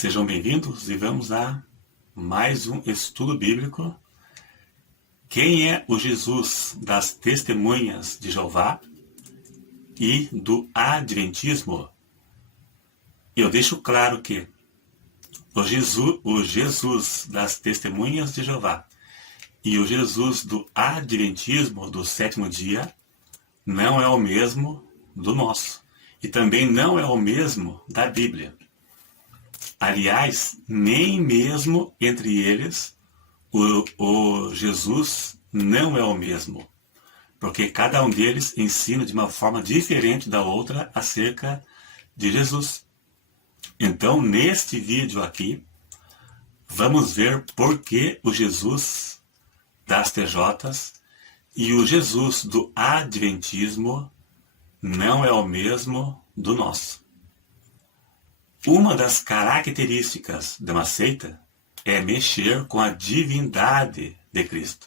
Sejam bem-vindos e vamos a mais um estudo bíblico. Quem é o Jesus das Testemunhas de Jeová e do Adventismo? Eu deixo claro que o Jesus das Testemunhas de Jeová e o Jesus do Adventismo do sétimo dia não é o mesmo do nosso e também não é o mesmo da Bíblia. Aliás, nem mesmo entre eles o Jesus não é o mesmo, porque cada um deles ensina de uma forma diferente da outra acerca de Jesus. Então, neste vídeo aqui, vamos ver por que o Jesus das TJs e o Jesus do Adventismo não é o mesmo do nosso. Uma das características de uma seita é mexer com a divindade de Cristo.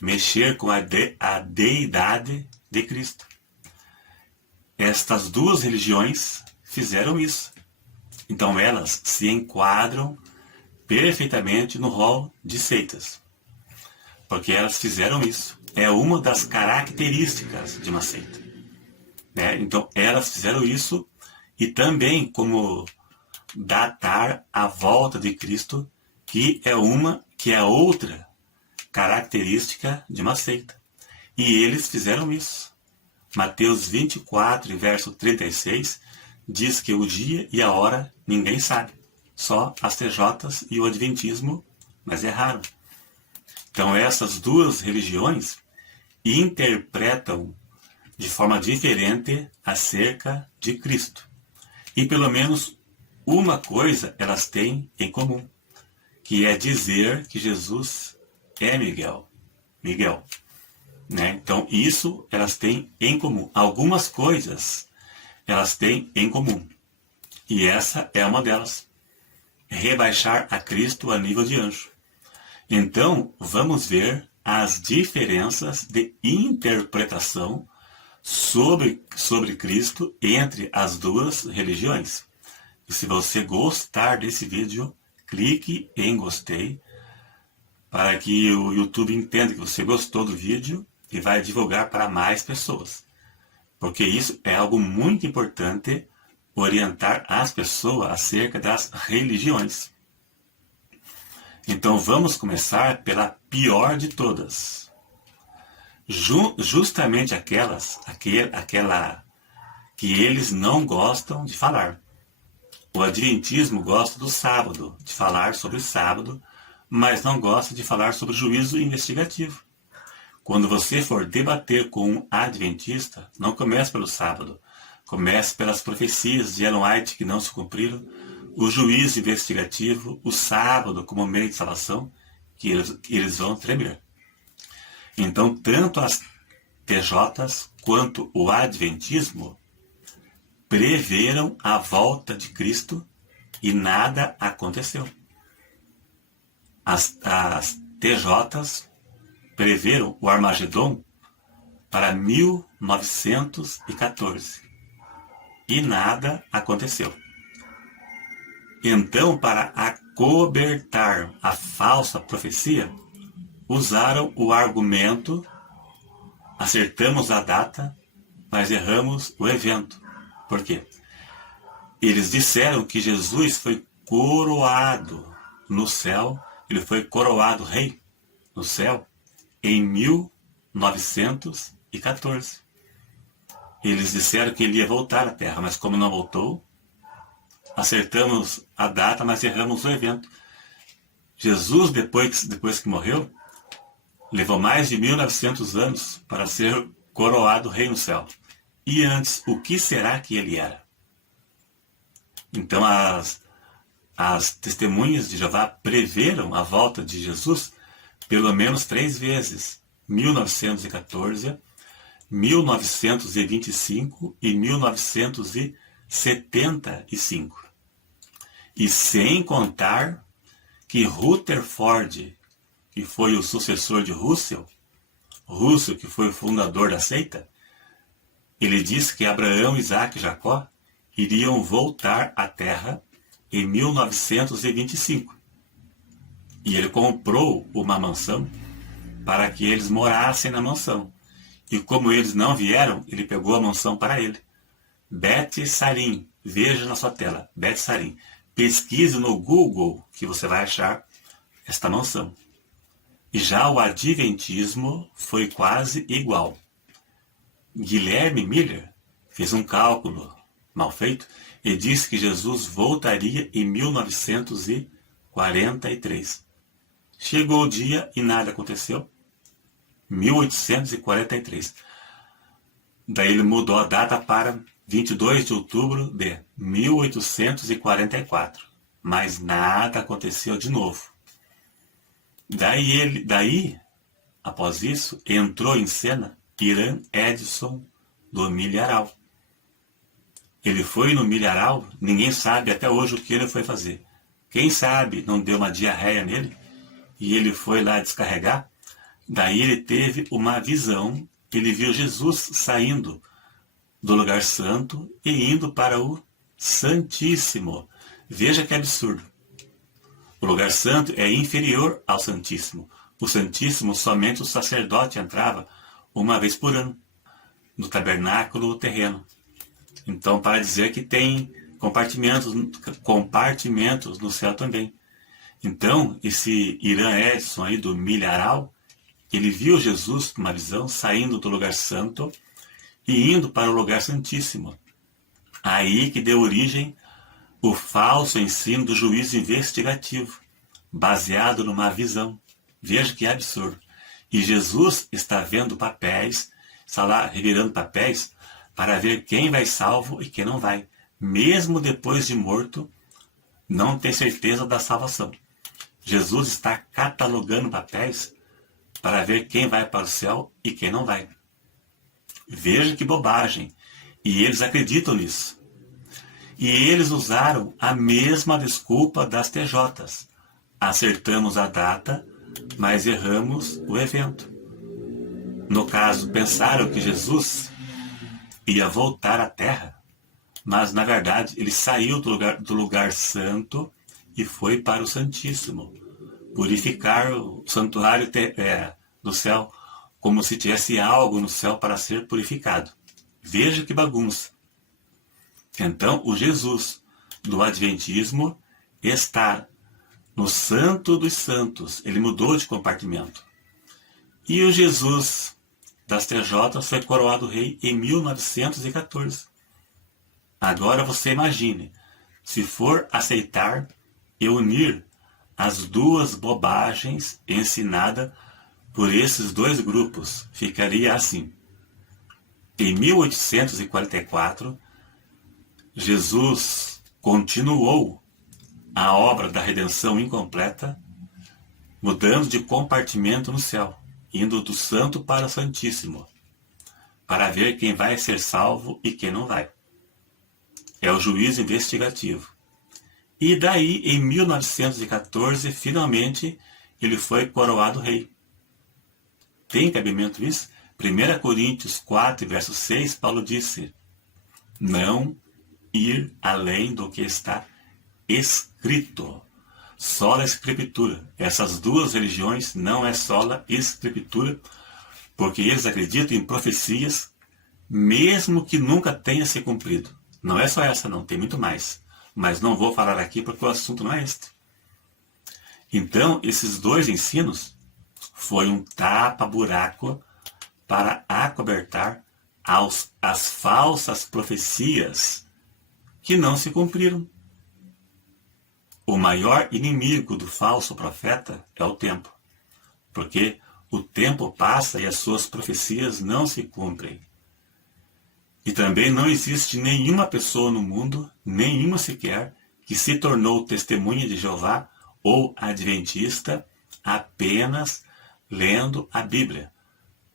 Mexer com a deidade de Cristo. Estas duas religiões fizeram isso. Então elas se enquadram perfeitamente no rol de seitas. Porque elas fizeram isso. É uma das características de uma seita. Então elas fizeram isso. E também como datar a volta de Cristo, que é outra característica de uma seita. E eles fizeram isso. Mateus 24, verso 36, diz que o dia e a hora ninguém sabe. Só as TJs e o Adventismo, mas erraram. Então essas duas religiões interpretam de forma diferente acerca de Cristo. E pelo menos uma coisa elas têm em comum, que é dizer que Jesus é Miguel. Então isso elas têm em comum. Algumas coisas elas têm em comum. E essa é uma delas. Rebaixar a Cristo a nível de anjo. Então vamos ver as diferenças de interpretação sobre Cristo entre as duas religiões. E se você gostar desse vídeo, clique em gostei para que o YouTube entenda que você gostou do vídeo e vai divulgar para mais pessoas. Porque isso é algo muito importante, orientar as pessoas acerca das religiões. Então vamos começar pela pior de todas. Justamente aquela que eles não gostam de falar. O Adventismo gosta do sábado, de falar sobre o sábado, mas não gosta de falar sobre o juízo investigativo. Quando você for debater com um adventista, não comece pelo sábado, comece pelas profecias de Ellen White que não se cumpriram, o juízo investigativo, o sábado como meio de salvação, que eles vão tremer. Então, tanto as TJs quanto o Adventismo preveram a volta de Cristo e nada aconteceu. As TJs preveram o Armagedon para 1914 e nada aconteceu. Então, para acobertar a falsa profecia, usaram o argumento: acertamos a data, mas erramos o evento. Por quê? Eles disseram que Jesus foi coroado no céu, ele foi coroado rei no céu em 1914. Eles disseram que ele ia voltar à terra, mas como não voltou, acertamos a data, mas erramos o evento. Jesus, depois que morreu, levou mais de 1900 anos para ser coroado rei no céu. E antes, o que será que ele era? Então as testemunhas de Jeová preveram a volta de Jesus pelo menos 3 vezes. 1914, 1925 e 1975. E sem contar que Rutherford, que foi o sucessor de Russell, que foi o fundador da seita, ele disse que Abraão, Isaac e Jacó iriam voltar à terra em 1925. E ele comprou uma mansão para que eles morassem na mansão. E como eles não vieram, ele pegou a mansão para ele. Beth Sarim, veja na sua tela, Beth Sarim. Pesquise no Google que você vai achar esta mansão. E já o adventismo foi quase igual. Guilherme Miller fez um cálculo mal feito e disse que Jesus voltaria em 1943. Chegou o dia e nada aconteceu. 1843. Daí ele mudou a data para 22 de outubro de 1844. Mas nada aconteceu de novo. Daí, após isso, entrou em cena Irã Edson do Milharal. Ele foi no Milharal, ninguém sabe até hoje o que ele foi fazer. Quem sabe não deu uma diarreia nele e ele foi lá descarregar. Daí ele teve uma visão, ele viu Jesus saindo do lugar santo e indo para o Santíssimo. Veja que absurdo. O lugar santo é inferior ao Santíssimo. O Santíssimo somente o sacerdote entrava uma vez por ano, no tabernáculo terreno. Então, para dizer que tem compartimentos no céu também. Então, esse Irã Edson aí do Milharal, ele viu Jesus numa visão saindo do lugar santo e indo para o lugar santíssimo. Aí que deu origem o falso ensino do juízo investigativo, baseado numa visão. Veja que absurdo. E Jesus está vendo papéis, está lá revirando papéis para ver quem vai salvo e quem não vai. Mesmo depois de morto, não tem certeza da salvação. Jesus está catalogando papéis para ver quem vai para o céu e quem não vai. Veja que bobagem. E eles acreditam nisso. E eles usaram a mesma desculpa das TJs. Acertamos a data, mas erramos o evento. No caso, pensaram que Jesus ia voltar à Terra, mas na verdade ele saiu do lugar santo e foi para o Santíssimo, purificar o santuário do céu, como se tivesse algo no céu para ser purificado. Veja que bagunça. Então, o Jesus do Adventismo está no Santo dos Santos. Ele mudou de compartimento. E o Jesus das TJs foi coroado rei em 1914. Agora você imagine, se for aceitar e unir as duas bobagens ensinadas por esses dois grupos, ficaria assim. Em 1844, Jesus continuou a obra da redenção incompleta, mudando de compartimento no céu, indo do santo para o santíssimo, para ver quem vai ser salvo e quem não vai. É o juízo investigativo. E daí, em 1914, finalmente, ele foi coroado rei. Tem cabimento isso? 1 Coríntios 4, verso 6, Paulo disse: não ir além do que está escrito. Sola Escritura. Essas duas religiões não é sola Escritura, porque eles acreditam em profecias, mesmo que nunca tenha se cumprido. Não é só essa não, tem muito mais. Mas não vou falar aqui porque o assunto não é este. Então, esses dois ensinos foi um tapa-buraco para acobertar as falsas profecias que não se cumpriram. O maior inimigo do falso profeta é o tempo, porque o tempo passa e as suas profecias não se cumprem. E também não existe nenhuma pessoa no mundo, nenhuma sequer, que se tornou testemunha de Jeová ou adventista apenas lendo a Bíblia,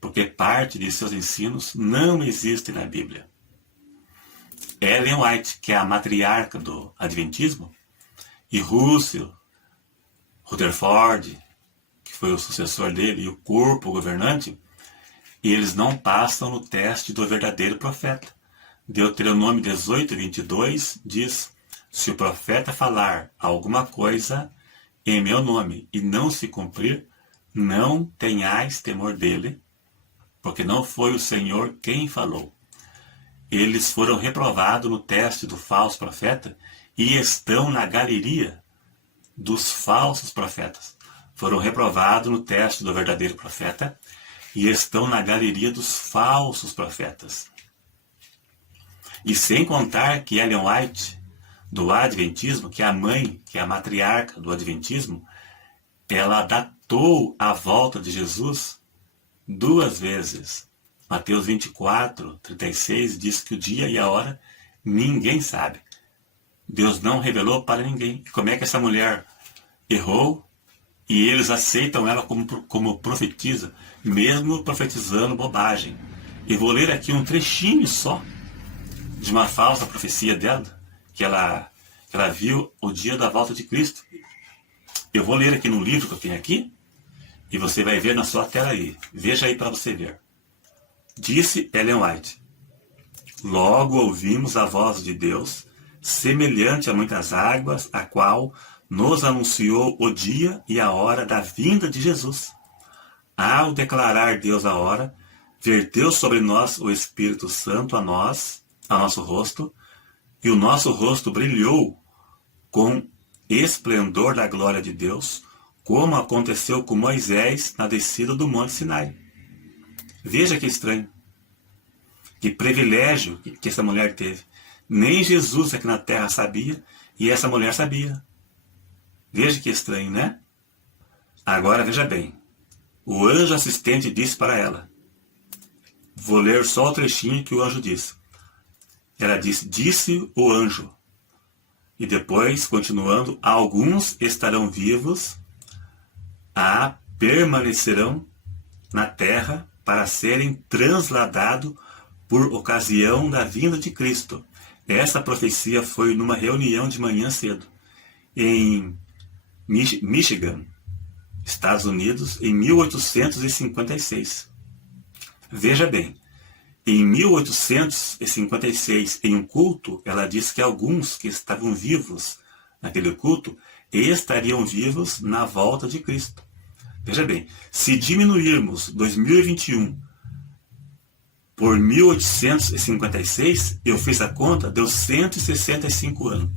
porque parte de seus ensinos não existe na Bíblia. Ellen White, que é a matriarca do adventismo, e Russell, Rutherford, que foi o sucessor dele, e o corpo governante, eles não passam no teste do verdadeiro profeta. Deuteronômio 18, 22 diz: se o profeta falar alguma coisa em meu nome e não se cumprir, não tenhais temor dele, porque não foi o Senhor quem falou. Eles foram reprovados no teste do falso profeta e estão na galeria dos falsos profetas. Foram reprovados no teste do verdadeiro profeta e estão na galeria dos falsos profetas. E sem contar que Ellen White, do Adventismo, que é a mãe, que é a matriarca do Adventismo, ela datou a volta de Jesus 2 vezes. Mateus 24, 36 diz que o dia e a hora ninguém sabe. Deus não revelou para ninguém. E como é que essa mulher errou e eles aceitam ela como profetisa, mesmo profetizando bobagem? E vou ler aqui um trechinho só de uma falsa profecia dela, que ela viu o dia da volta de Cristo. Eu vou ler aqui no livro que eu tenho aqui, e você vai ver na sua tela aí. Veja aí para você ver. Disse Ellen White: logo ouvimos a voz de Deus, semelhante a muitas águas, a qual nos anunciou o dia e a hora da vinda de Jesus. Ao declarar Deus a hora, verteu sobre nós o Espírito Santo a nosso rosto, e o nosso rosto brilhou com esplendor da glória de Deus, como aconteceu com Moisés na descida do Monte Sinai. Veja que estranho. Que privilégio que essa mulher teve. Nem Jesus aqui na terra sabia, e essa mulher sabia. Veja que estranho, né? Agora veja bem. O anjo assistente disse para ela. Vou ler só o trechinho que o anjo disse. Ela disse o anjo. E depois, continuando, alguns estarão vivos, permanecerão na terra para serem transladados por ocasião da vinda de Cristo. Essa profecia foi numa reunião de manhã cedo, em Michigan, Estados Unidos, em 1856. Veja bem, em 1856, em um culto, ela disse que alguns que estavam vivos naquele culto estariam vivos na volta de Cristo. Veja bem, se diminuirmos 2021 por 1856, eu fiz a conta, deu 165 anos.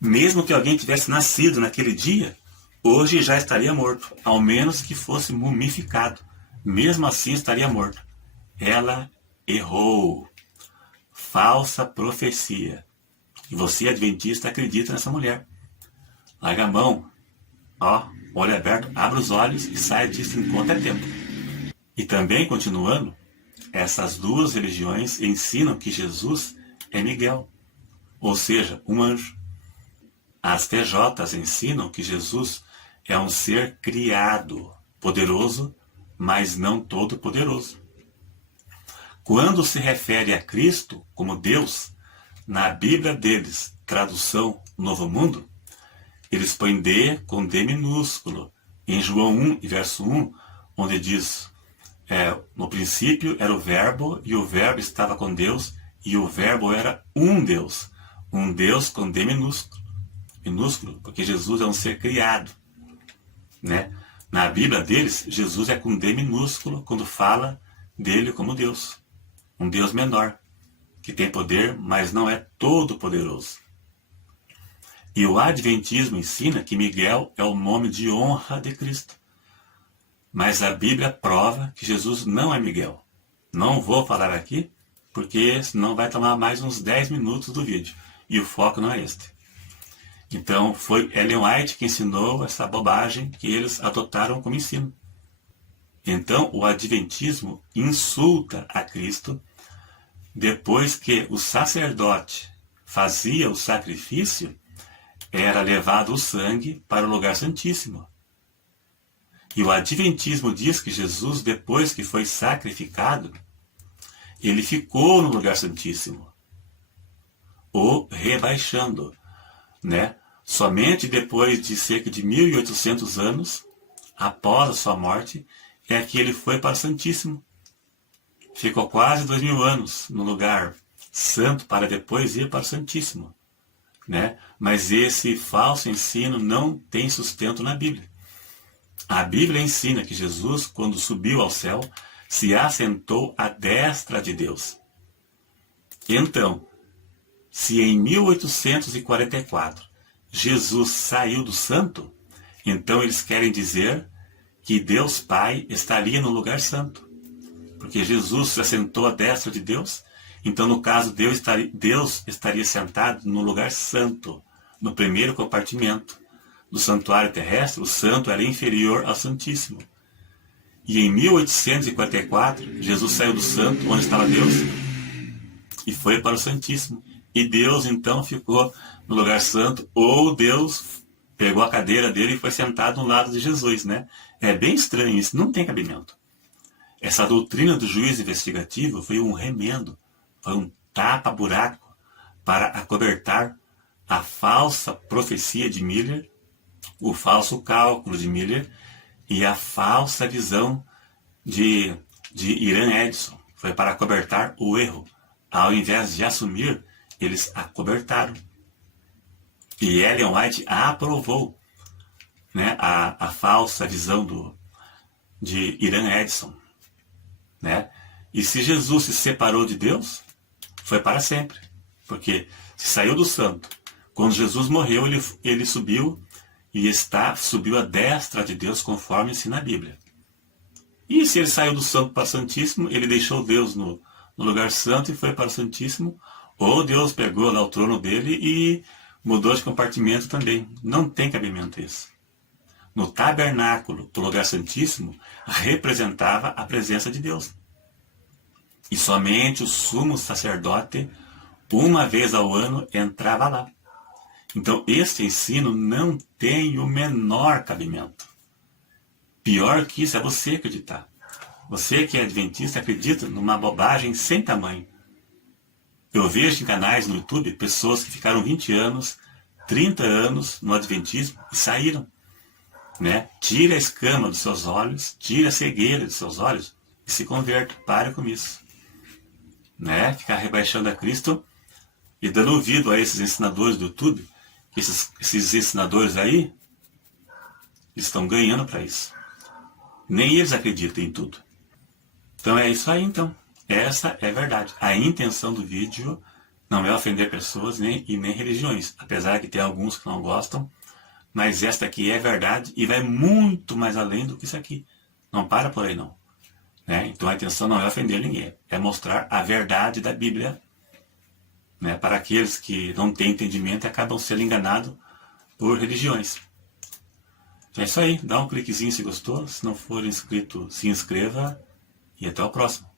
Mesmo que alguém tivesse nascido naquele dia, hoje já estaria morto, ao menos que fosse mumificado. Mesmo assim estaria morto. Ela errou. Falsa profecia. E você, adventista, acredita nessa mulher. Larga a mão. Olho aberto, abre os olhos e sai disso enquanto é tempo. E também, continuando, essas duas religiões ensinam que Jesus é Miguel, ou seja, um anjo. As TJs ensinam que Jesus é um ser criado, poderoso, mas não todo poderoso. Quando se refere a Cristo como Deus, na Bíblia deles, tradução Novo Mundo, eles põem D com D minúsculo. Em João 1, verso 1, onde diz, no princípio era o verbo, e o verbo estava com Deus, e o verbo era um Deus com D minúsculo, porque Jesus é um ser criado, né? Na Bíblia deles, Jesus é com D minúsculo quando fala dele como Deus. Um Deus menor, que tem poder, mas não é todo poderoso. E o Adventismo ensina que Miguel é o nome de honra de Cristo. Mas a Bíblia prova que Jesus não é Miguel. Não vou falar aqui, porque senão vai tomar mais uns 10 minutos do vídeo. E o foco não é este. Então foi Ellen White que ensinou essa bobagem que eles adotaram como ensino. Então o Adventismo insulta a Cristo depois que o sacerdote fazia o sacrifício, era levado o sangue para o lugar santíssimo. E o Adventismo diz que Jesus, depois que foi sacrificado, ele ficou no lugar santíssimo, o rebaixando, né? Somente depois de cerca de 1800 anos, após a sua morte, é que ele foi para o Santíssimo. Ficou quase 2000 anos no lugar santo para depois ir para o Santíssimo. né? Mas esse falso ensino não tem sustento na Bíblia. A Bíblia ensina que Jesus, quando subiu ao céu, se assentou à destra de Deus. Então, se em 1844 Jesus saiu do santo, então eles querem dizer que Deus Pai estaria no lugar santo. Porque Jesus se assentou à destra de Deus, então no caso Deus estaria sentado no lugar santo, no primeiro compartimento. Do santuário terrestre, o santo era inferior ao Santíssimo. E em 1844, Jesus saiu do santo, onde estava Deus, e foi para o Santíssimo. E Deus então ficou no lugar santo, ou Deus pegou a cadeira dele e foi sentado no lado de Jesus, né? É bem estranho isso, não tem cabimento. Essa doutrina do juízo investigativo foi um remendo, foi um tapa-buraco para acobertar a falsa profecia de Miller, o falso cálculo de Miller e a falsa visão de Irã Edson. Foi para acobertar o erro. Ao invés de assumir, eles acobertaram. E Ellen White aprovou, né, a falsa visão de Irã Edson. Né? E se Jesus se separou de Deus, foi para sempre. Porque se saiu do santo, quando Jesus morreu, ele subiu e subiu à destra de Deus, conforme ensina a Bíblia. E se ele saiu do santo para o santíssimo, ele deixou Deus no lugar santo e foi para o santíssimo, ou Deus pegou lá o trono dele e mudou de compartimento também. Não tem cabimento isso. No tabernáculo do lugar santíssimo, representava a presença de Deus. E somente o sumo sacerdote, uma vez ao ano, entrava lá. Então, este ensino não tem o menor cabimento. Pior que isso é você acreditar. Você que é adventista acredita numa bobagem sem tamanho. Eu vejo em canais no YouTube pessoas que ficaram 20 anos, 30 anos no adventismo e saíram. Né? Tira a escama dos seus olhos, tira a cegueira dos seus olhos e se converta. Para com isso. Né? Ficar rebaixando a Cristo e dando ouvido a esses ensinadores do YouTube. Esses ensinadores aí estão ganhando para isso. Nem eles acreditam em tudo. Então é isso aí, então. Essa é a verdade. A intenção do vídeo não é ofender pessoas e nem religiões. Apesar de ter alguns que não gostam. Mas esta aqui é verdade e vai muito mais além do que isso aqui. Não para por aí, não. Né? Então a intenção não é ofender ninguém. É mostrar a verdade da Bíblia. Né? Para aqueles que não têm entendimento e acabam sendo enganados por religiões. Então é isso aí. Dá um cliquezinho se gostou. Se não for inscrito, se inscreva. E até o próximo.